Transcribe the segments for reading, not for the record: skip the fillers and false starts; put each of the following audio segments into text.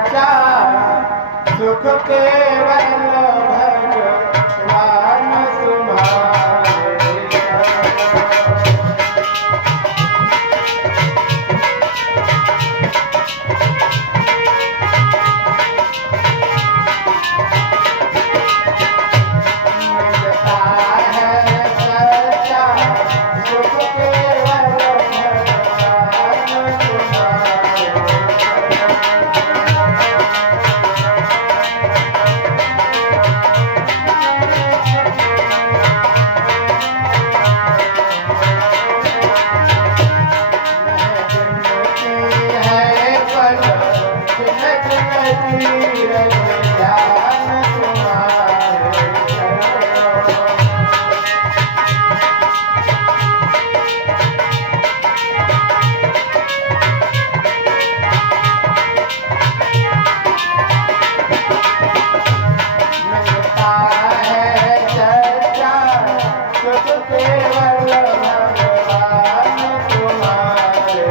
सच्चा सुख केवल भगवान तुम्हारे मिलता है सच्चा सुख केवल भगवान तुम्हारे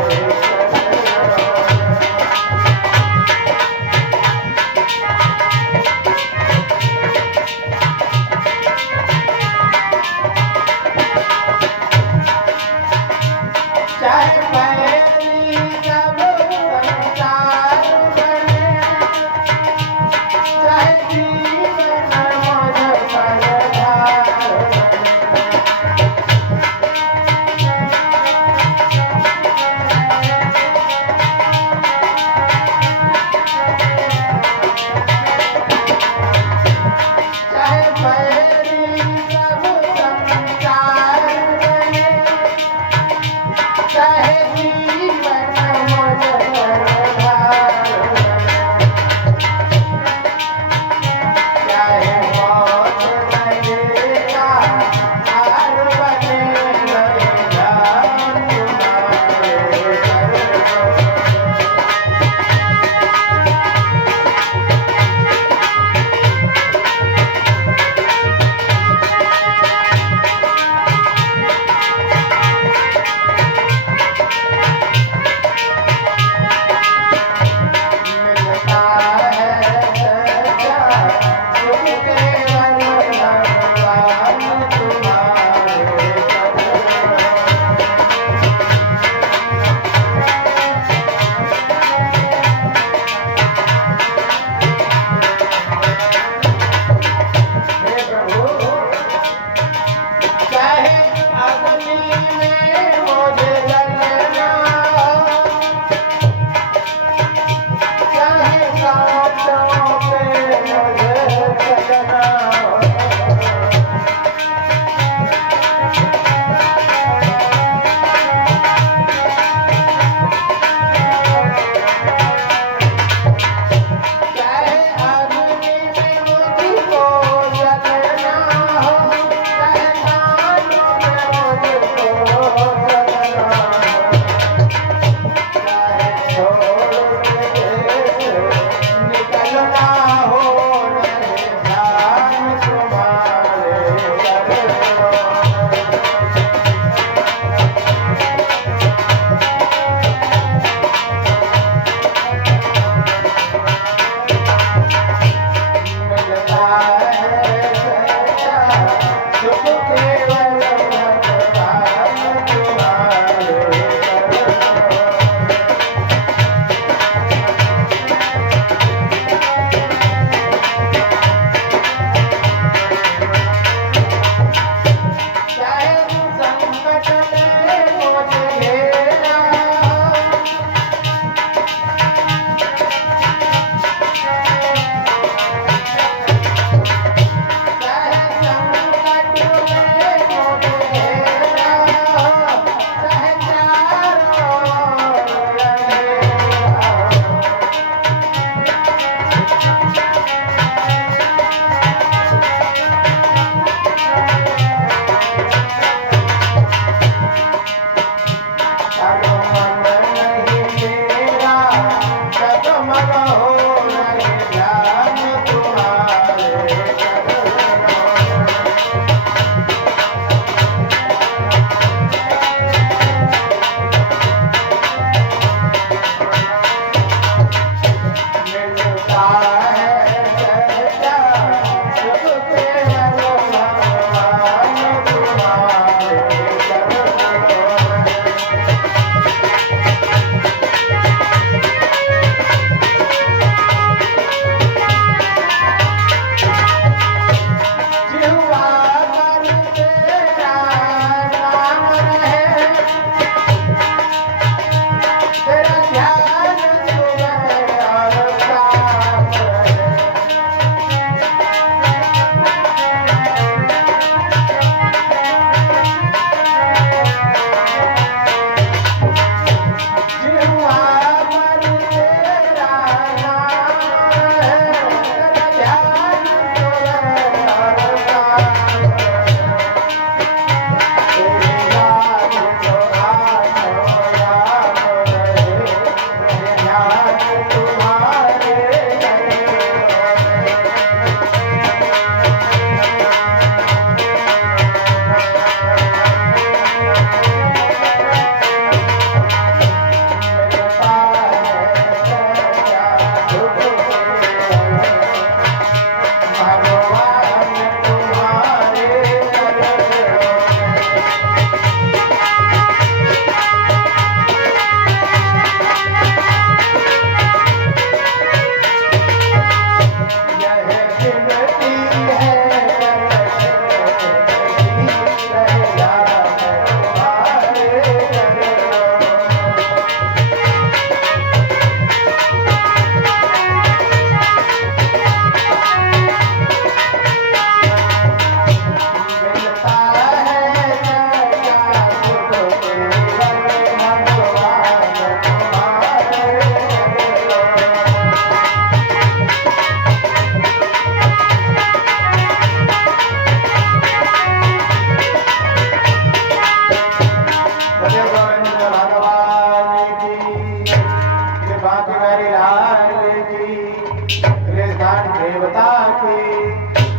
ज्ञान देवता की,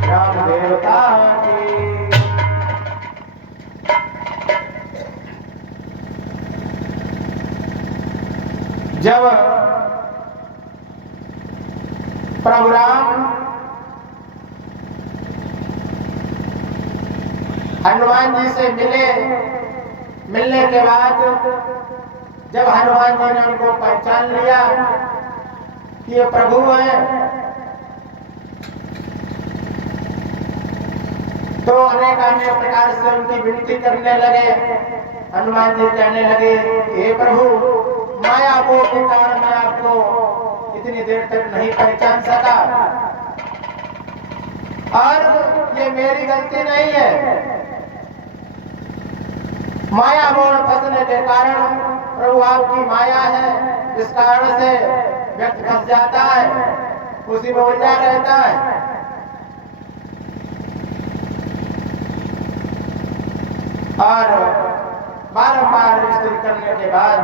राम देवता की। जब प्रभु राम हनुमान जी से मिलने के बाद जब हनुमान जी ने उनको पहचान लिया कि ये प्रभु हैं, तो अनेक प्रकार से उनकी विनती करने लगे। हनुमान जी कहने लगे, हे प्रभु, माया मोह के कारण मैं आपको इतनी देर तक नहीं पहचान सका, और ये मेरी गलती नहीं है। माया मोह फंसने के कारण प्रभु आपकी माया है, इस कारण से व्यक्ति फंस जाता है, उसी में उलझा रहता है। और बारंबार स्तुति करने के बाद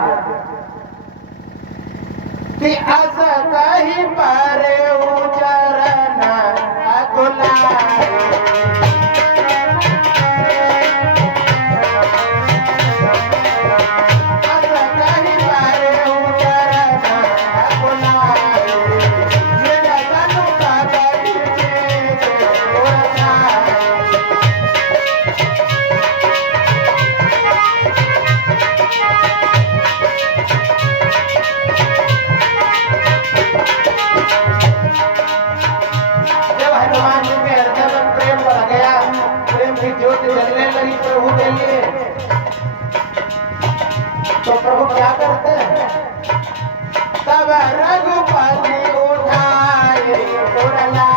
कि अस कहीं पर चरण अकुलाए, तो प्रभु क्या करते हैं? तब रघुपति उठाए उड़ला,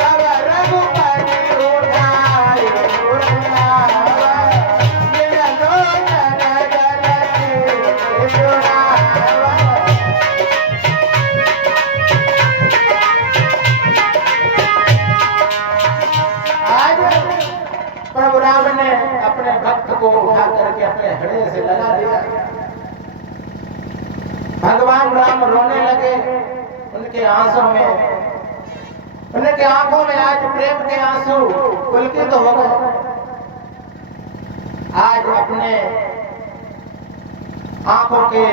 तब रघुपति उठाए उड़ला, प्रभु राम ने अपने भक्त को उठा करके अपने हृदय से लगा दिया। भगवान राम रोने लगे, उनके आंसू में, उनके आंखों में आज प्रेम के आंसू पुलकित हो गए। आज अपने आंखों के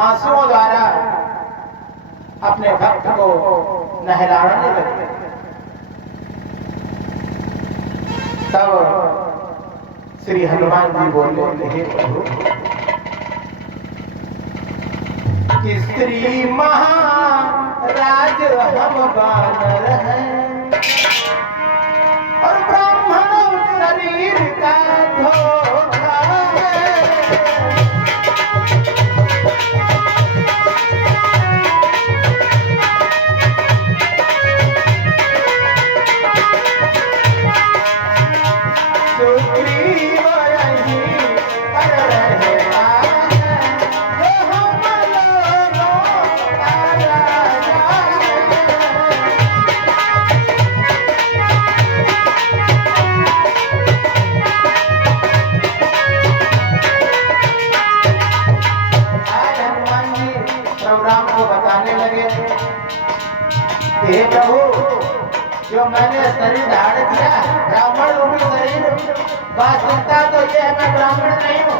आंसुओं द्वारा अपने भक्त को नहलाने लगे। तब श्री हनुमान जी बोले, हे प्रभु, कि श्री महाराज हम वानर हैं और ब्राह्मण शरीर का धोखा है। हे प्रभु, जो मैंने शरीर धारण किया, ब्राह्मण रूपी शरीर, वास्तविकता तो ये है मैं ब्राह्मण नहीं हूँ,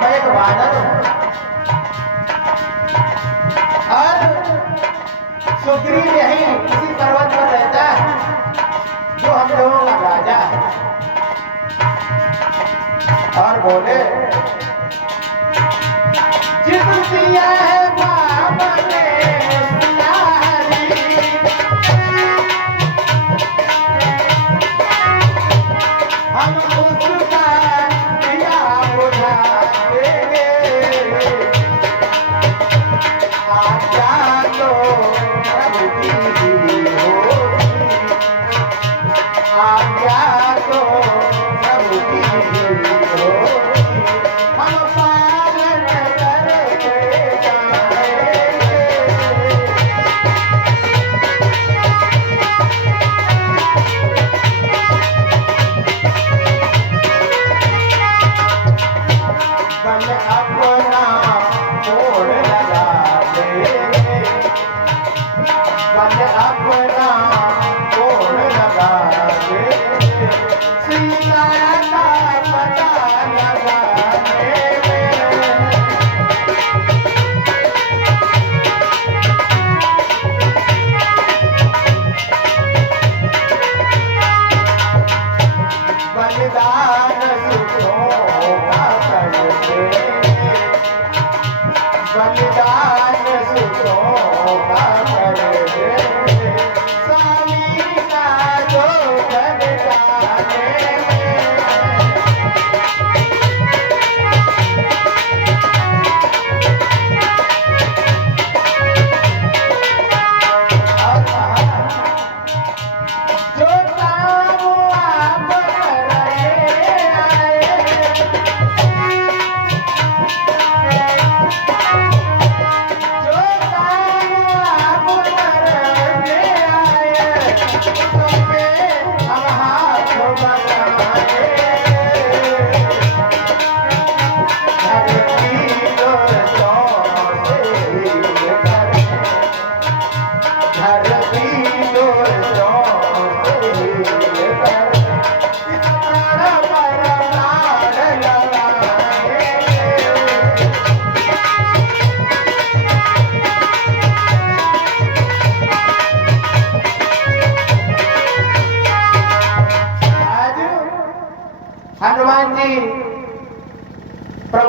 मैं एक वानर हूँ। और सुग्रीव यही इसी पर्वत पर रहता है, जो हम लोगों का राजा है। और बोले, जिस दिया है बाबा ने अब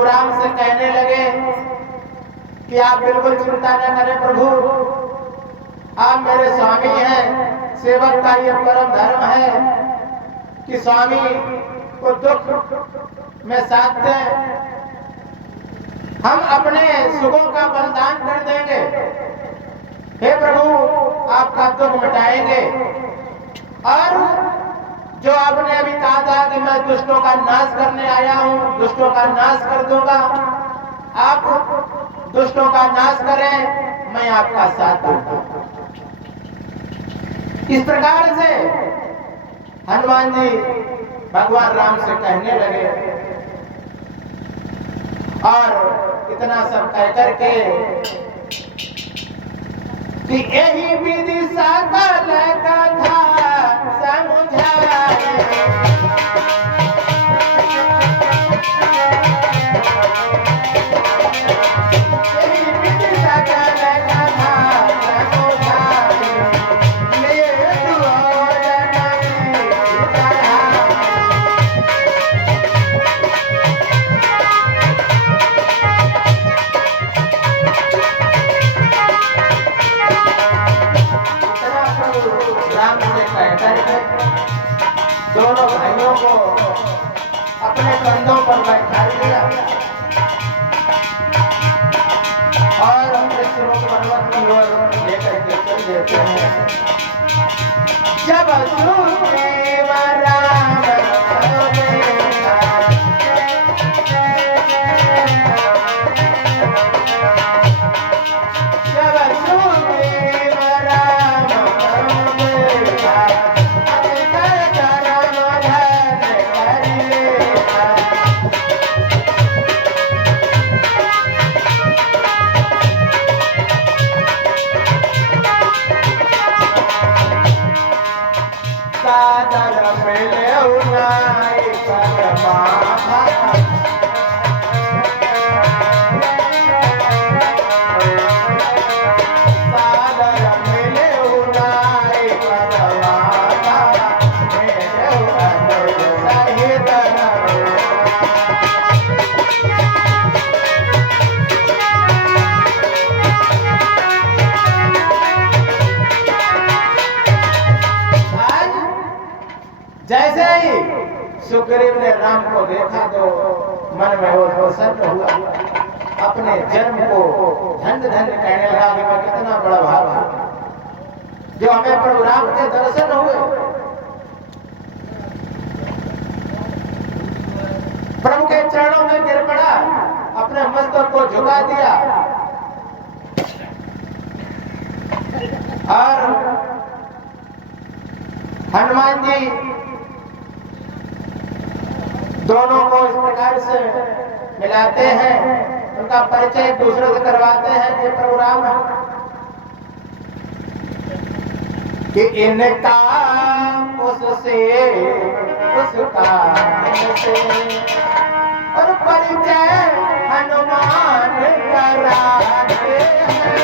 राम से कहने लगे कि आप बिल्कुल चिंता न करें प्रभु, आप मेरे स्वामी हैं। सेवक का ये परम धर्म है कि स्वामी को दुख में साथ दें। हम अपने सुखों का बलिदान कर देंगे। हे प्रभु, आपका दुख मिटाएंगे। और जो आपने अभी कहा था कि मैं दुष्टों का नाश करने आया हूं, दुष्टों का नाश कर दूंगा, आप दुष्टों का नाश करें, मैं आपका साथ दूंगा। इस प्रकार से हनुमान जी भगवान राम से कहने लगे और इतना सब कह करके कि यही विधि सकल कथा समझाए, यही विधि सकल कथा समझाए, ले दुआरन राम से कहकर दोनों भाइयों को अपने कंधों पर बैठा दिया और अपने सिरों पर्वत की ओर लेकर के चल देते हैं। जब सुग्रीव राम जैसे ही सुग्रीव ने राम को देखा तो मन में वो प्रसन्न हुआ, अपने जन्म को धन्य धन्य कहने लगा कि मैं कितना बड़ा भाग हूं जो हमें प्रभु राम के दर्शन हुए। प्रभु के चरणों में गिर पड़ा, अपने मस्तक को झुका दिया और हनुमान जी दोनों को इस प्रकार से मिलाते हैं, उनका परिचय एक दूसरे से करवाते हैं। ये प्रभु राम है कि इनका उससे उसका इनसे और परिचय हनुमान कराते हैं।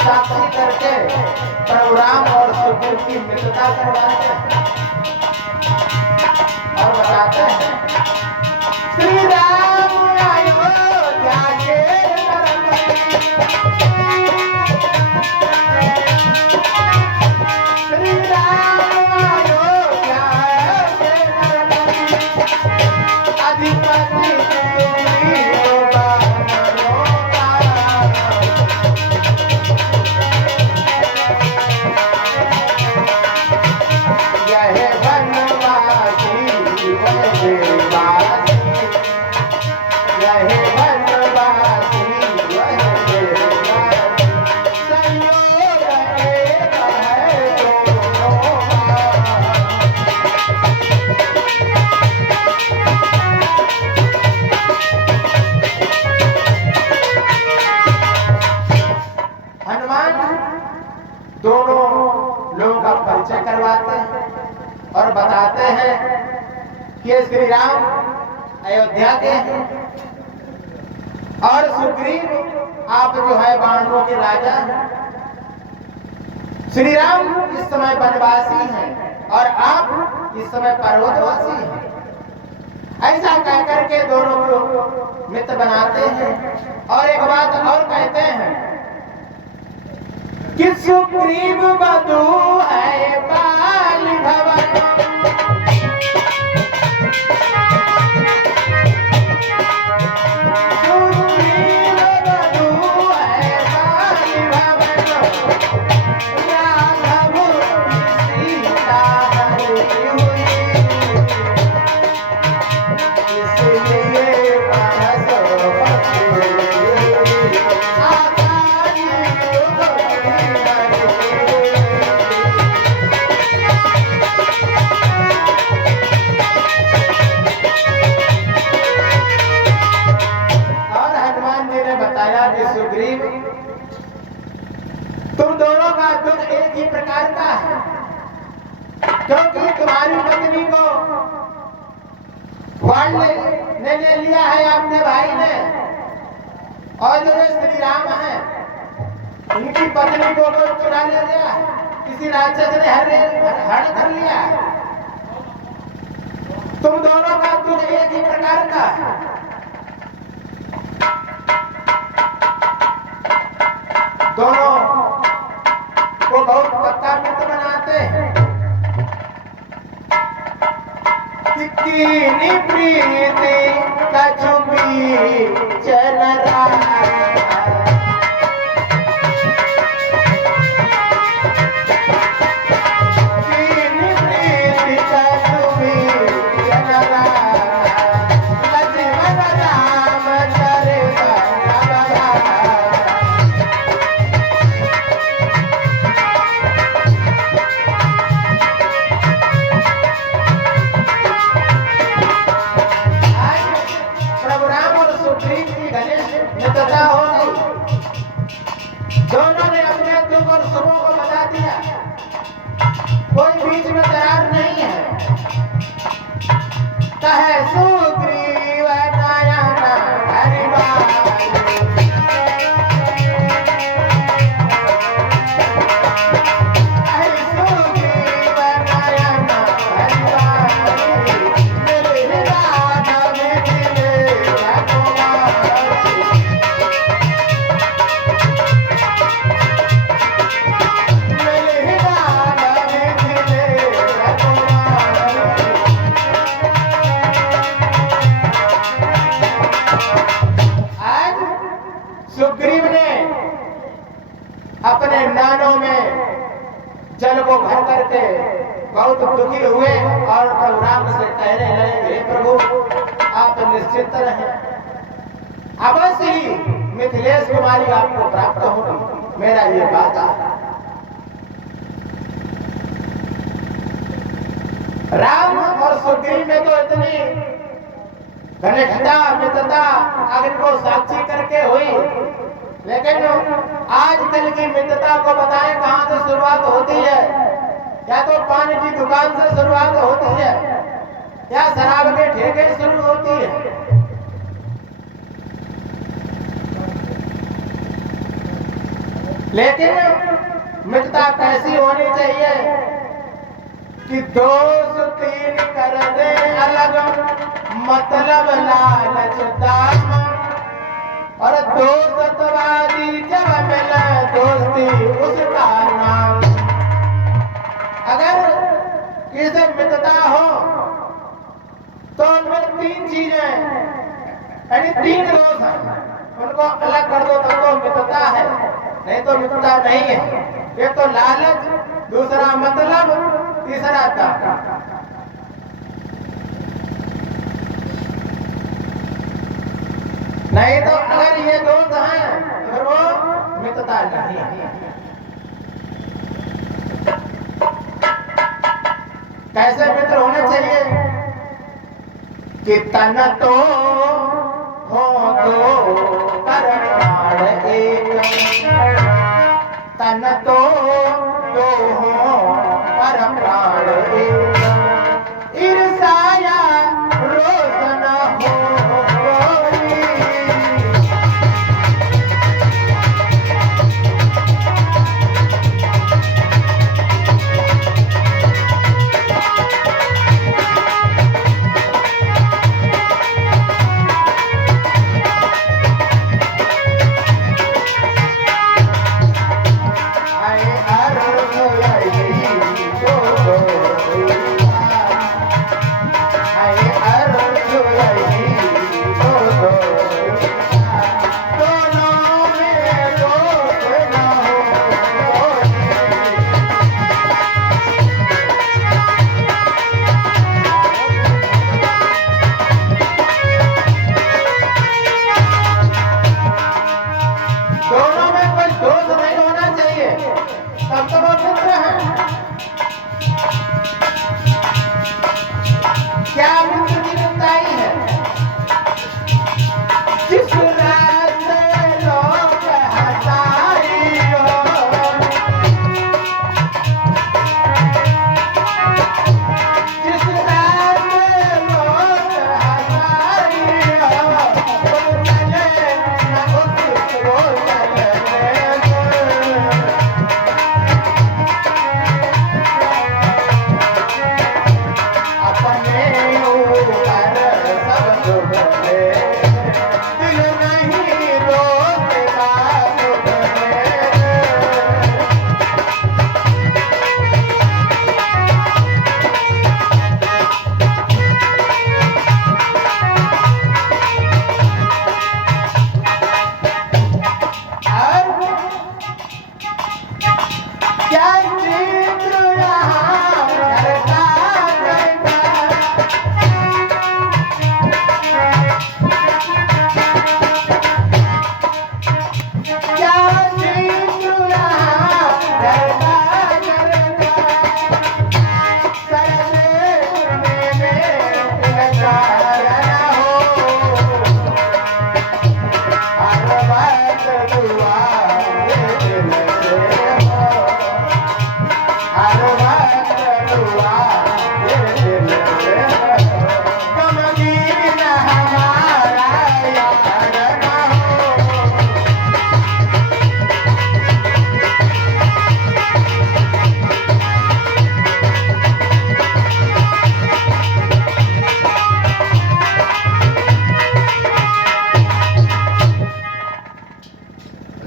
साक्षी करके प्रभु राम और सुग्रीव की मित्रता करवाते हैं और बताते हैं श्री राम अयोध्या के श्री राम अयोध्या के अधिपति Bye. वनवासी वह देवदासी संयोग एक है दोनों हनुमान दोनों लोगों का परिचय करवाते हैं और बताते हैं कि श्री राम अयोध्या के हैं और सुग्रीव आप जो है वानरों के राजा हैं। श्री राम इस समय वनवासी हैं और आप इस समय पर्वतवासी हैं। ऐसा कहकर के दोनों को मित्र बनाते हैं और एक बात और कहते हैं कि सुग्रीव बधू है बाल भवन सुग्रीव बधू है बाल भवन राघव सीता हरि हुई इसलिए पास सुग्रीव तुम दोनों का दुख एक ही प्रकार का है क्योंकि तुम्हारी पत्नी को वाण ने ले लिया है अपने भाई ने और जो श्री राम है इनकी पत्नी को चुरा ले लिया है किसी राक्षस ने हरण कर लिया है। तुम दोनों का दुख एक ही प्रकार का है। दोनों को बहुत पक्का मित्र बनाते हैं। कितनी प्रीति कछुबी चनरा दोनों ने अपने दुख और सुखों को बता दिया। कोई बीच में दरार नहीं है। कहे सुग्रीव नयन हरिबाई सुग्रीव ने अपने नानों में जल को भर करके बहुत दुखी हुए और प्रभु राम से कहने लगे, हे प्रभु आप निश्चिंत रहें, अवश्य ही मिथिलेश कुमारी आपको प्राप्त होगी, मेरा ये वादा। राम और सुग्रीव में तो इतनी घनिष्ठता मित्रता अग्नि को साक्षी करके हुई, लेकिन आजकल की मित्रता को बताएं कहां से शुरुआत होती है। या तो पानी की दुकान से शुरुआत होती है या शराब के ठेके शुरू होती है। लेकिन मित्रता कैसी होनी चाहिए कि दोस्त तीन कर दे अलग, मतलब लालच दाम, और दोस्तवादी जब मिले दोस्ती उसका नाम। अगर किसी मित्रता हो तो उनमें तीन चीजें यानी तीन दोस्त हैं, उनको अलग कर दो तो मित्रता है, नहीं तो मित्रता नहीं है। एक तो लालच, दूसरा मतलब, तीसरा दाम। नहीं तो अगर ये दोस्त हैं अगर वो मित्रता नहीं है। कैसे मित्र होने चाहिए कि तन तो हो तो कर प्राण एक, तन तो हो पर प्राण एक, ईर्ष्या रोष न हो कोई।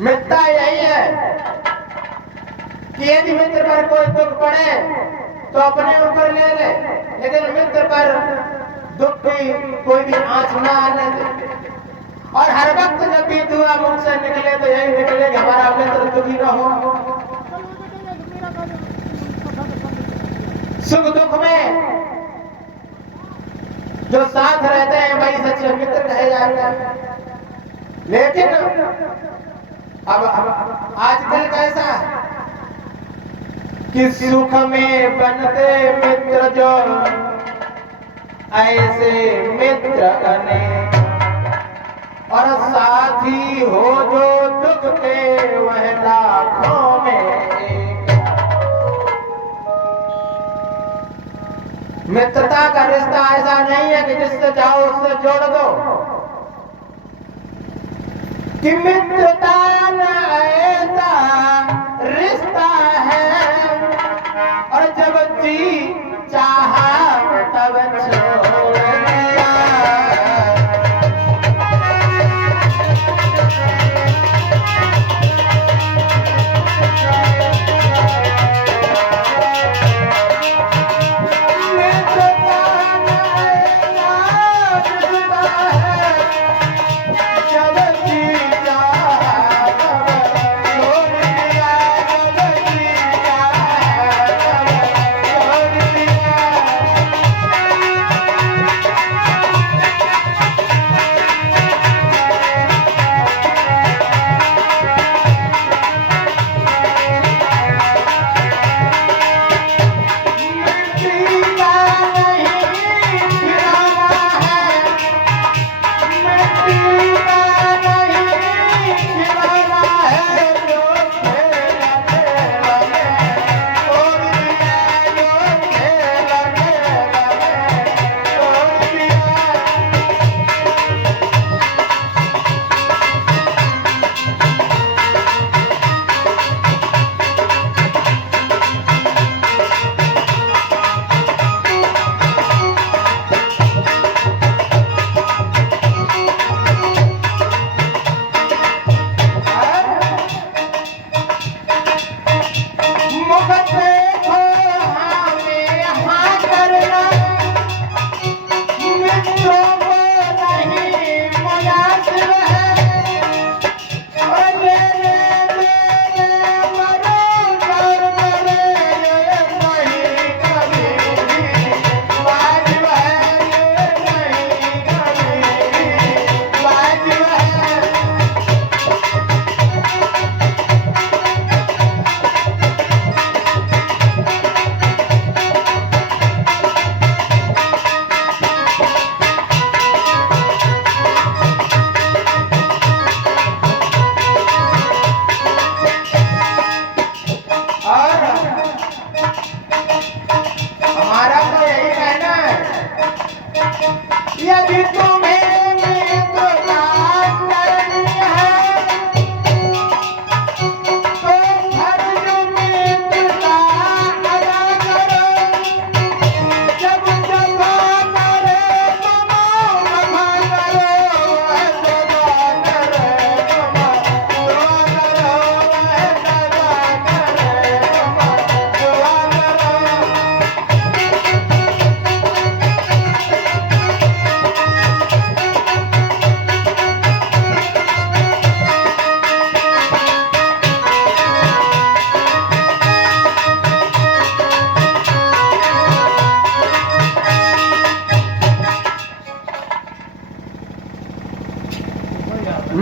मित्रता यही है कि यदि मित्र पर कोई दुख पड़े तो अपने ऊपर ले ले, लेकिन मित्र पर दुख की कोई भी आंच ना आने दे। और हर वक्त जब भी दुआ मुख से निकले तो यही निकले कि हमारा मित्र दुखी न हो। सुख दुख में जो साथ रहते हैं वही सच्चे मित्र कहे जाते हैं। लेकिन अब आजकल कैसा है कि सुख में बनते मित्र जो ऐसे मित्र अनेक, और साथी हो जो दुख के वह लाखों में एक। मित्रता का रिश्ता ऐसा नहीं है कि जिससे चाहो उससे जोड़ दो, कि मित्रता ऐसा रिश्ता है और जब जी चाहा तब छोड़ दिया।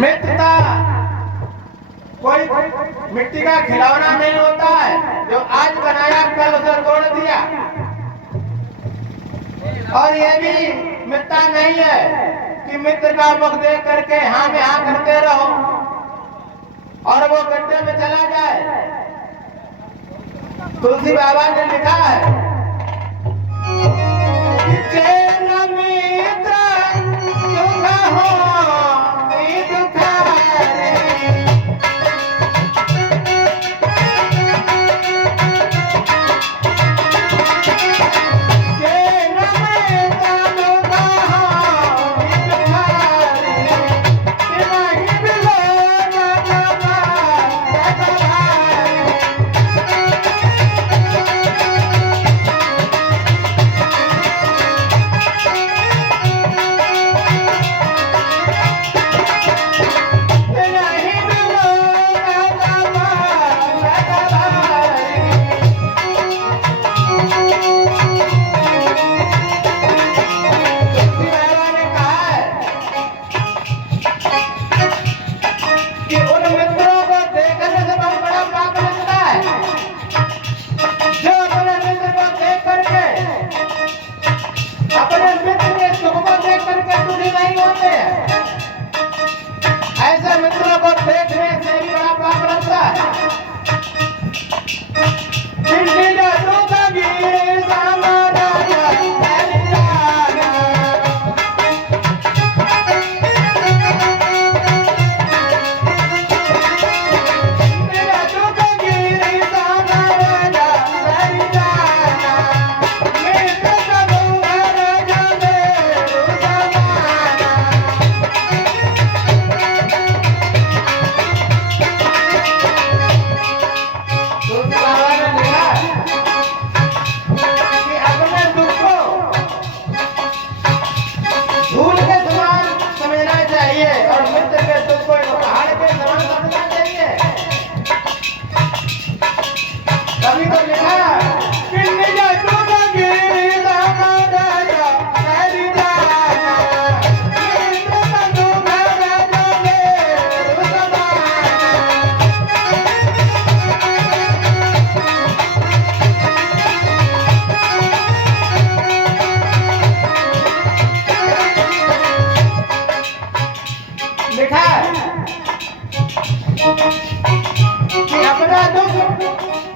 मित्रता कोई मिट्टी का खिलौना नहीं होता है जो आज बनाया कल उसे तोड़ दिया। और ये भी मित्रता नहीं है कि मित्र का मुख देख करके हाँ में हाँ करते रहो और वो गड्ढे में चला जाए। तुलसी बाबा ने लिखा है कि चैन मित्र सुख हो दुखारे, चैन मित्र सुख हो दुखारे, नहीं मिलो ऐसे मित्रों को देखने से भी बड़ा पाप लगता है। लिखा है कि अपना दुख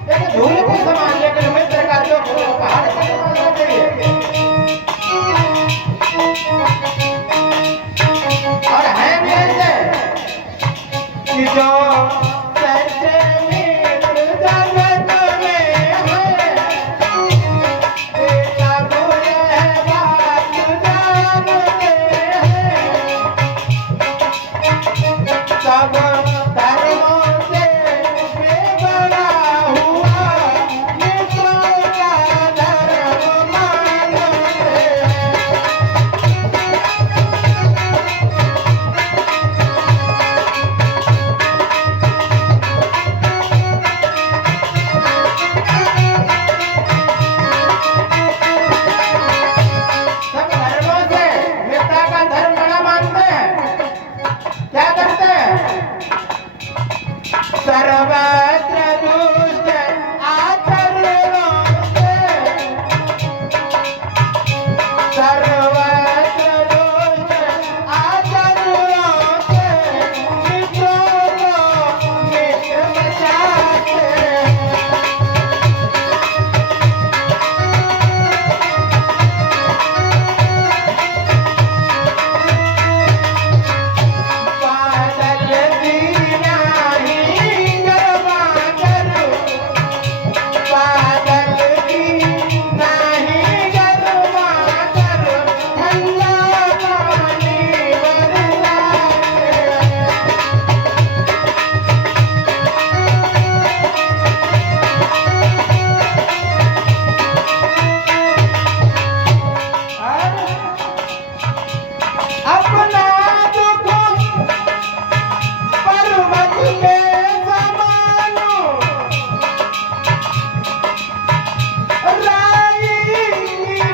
एक धूल को समान, लेकिन मित्र का दुख पहाड़ के समान होना चाहिए। और है भी ऐसे कि जो